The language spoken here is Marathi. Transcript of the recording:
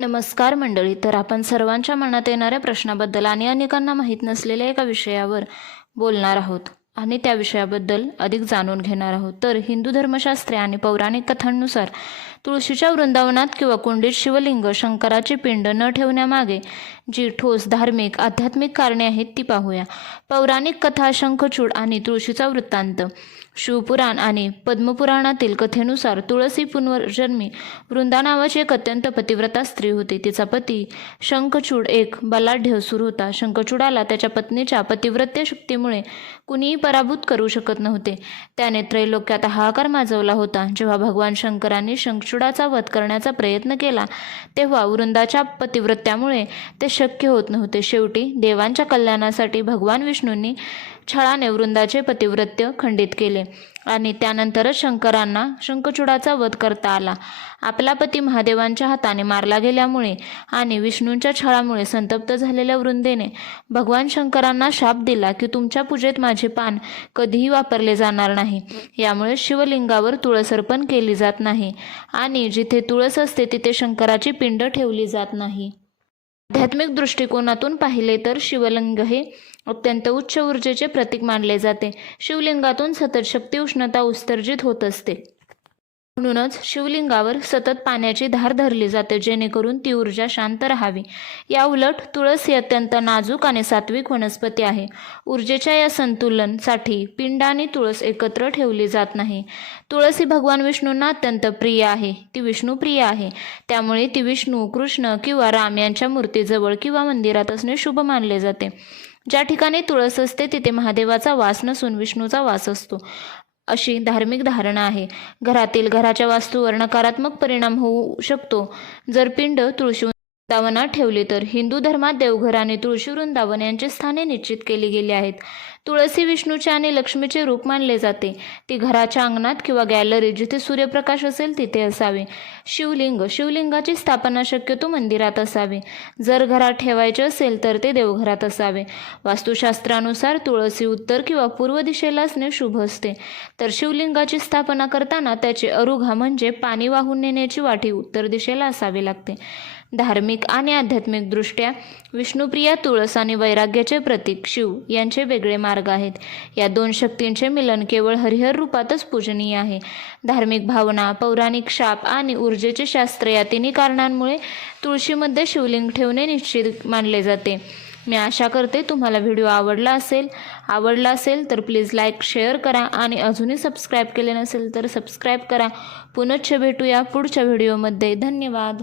नमस्कार मंडळी तर आपण सर्वांच्या मनात येणाऱ्या प्रश्नाबद्दल आणि अनेकांना माहीत नसलेल्या एका विषयावर बोलणार आहोत. आणि त्या विषयाबद्दल अधिक जाणून घेणार आहोत. तर हिंदू धर्मशास्त्रे आणि पौराणिक कथांनुसार तुळशीच्या वृंदावनात किंवा कुंडीत शिवलिंग शंकराची पिंड न ठेवण्यामागे जी ठोस धार्मिक आध्यात्मिक कारणे आहेत ती पाहूया. पौराणिक कथा शंखचूड आणि तुळशीचा वृत्तांत. शिवपुराण आणि पद्मपुराणातील कथेनुसार तुळसी पुनर्जन्मी वृंदा नावाची एक अत्यंत पतिव्रता स्त्री होती. तिचा पती शंखचूड एक बलाढ्य सूर होता. शंखचूडाला त्याच्या पत्नीच्या पतिव्रत्य शक्तीमुळे कुणीही पराभूत करू शकत नव्हते. त्याने त्रैलोक्यात हाहाकार माजवला होता. जेव्हा भगवान शंकरांनी शंखचुडाचा वध करण्याचा प्रयत्न केला तेव्हा वृंदाच्या पतिव्रत्यामुळे ते शक्य होत नव्हते. शेवटी देवांच्या कल्याणासाठी भगवान विष्णूंनी छळाने वृंदाचे पतिव्रत्य खंडित केले. आणि त्यानंतरच शंकरांना शंखचूडाचा वध करता आला. आपला पती महादेवांच्या हाताने मारला गेल्यामुळे आणि विष्णूंच्या छळामुळे संतप्त झालेल्या वृंदेने भगवान शंकरांना शाप दिला की तुमच्या पूजेत माझे पान कधीही वापरले जाणार नाही. यामुळे शिवलिंगावर तुळस अर्पण केली जात नाही आणि जिथे तुळस असते तिथे शंकराची पिंड ठेवली जात नाही. आध्यात्मिक दृष्टिकोनातून पाहिले तर शिवलिंग हे अत्यंत उच्च ऊर्जेचे प्रतीक मानले जाते. शिवलिंगातून सतत शक्ती उष्णता उत्सर्जित होत असते. म्हणूनच शिवलिंगावर सतत पाण्याची धार धरली जाते जेणेकरून ती ऊर्जा शांत राहावी. या उलट तुळस ही अत्यंत नाजूक आणि सात्विक वनस्पती आहे. ऊर्जेच्या या संतुलनसाठी पिंड आणि तुळस एकत्र ठेवली जात नाही. तुळस ही भगवान विष्णूंना अत्यंत प्रिय आहे. ती विष्णुप्रिय आहे. त्यामुळे ती विष्णू कृष्ण किंवा राम यांच्या मूर्तीजवळ किंवा मंदिरात असणे शुभ मानले जाते. ज्या ठिकाणी तुळस असते तिथे महादेवाचा वास नसून विष्णूचा वास असतो. अशी धार्मिक धारणा आहे. घरातील घराच्या वास्तूवर नकारात्मक परिणाम होऊ शकतो. जर पिंड तुळशी वृंदावनात ठेवली तर हिंदू धर्मात देवघर आणि तुळशी वृंदावन यांची स्थाने निश्चित केली गेली आहेत. तुळसी विष्णूचे आणि लक्ष्मीचे रूप मानले जाते. ती घराच्या अंगणात किंवा गॅलरीत जिथे सूर्यप्रकाश असेल तिथे असावे. शिवलिंग शिवलिंगाची स्थापना शक्यतो मंदिरात असावी. जर घरात ठेवायचे असेल तर ते देवघरात असावे. वास्तुशास्त्रानुसार तुळसी उत्तर किंवा पूर्व दिशेला असणे शुभ असते. तर शिवलिंगाची स्थापना करताना त्याचे अरुघा म्हणजे पाणी वाहून नेण्याची वाटी उत्तर दिशेला असावी लागते. धार्मिक आणि आध्यात्मिकदृष्ट्या विष्णुप्रिया तुळस आणि वैराग्याचे प्रतीक शिव यांचे वेगळे मार्ग आहेत. या दोन शक्तींचे मिलन केवळ हरिहर रूपातच पूजनीय आहे. धार्मिक भावना पौराणिक शाप आणि ऊर्जेचे शास्त्र या तिन्ही कारणांमुळे तुळशीमध्ये शिवलिंग ठेवणे निश्चित मानले जाते. मी आशा करते तुम्हाला व्हिडिओ आवडला असेल. आवडला असेल तर प्लीज लाईक शेअर करा आणि अजूनही सबस्क्राईब केले नसेल तर सबस्क्राईब करा. पुनश्च भेटूया पुढच्या व्हिडिओमध्ये. धन्यवाद.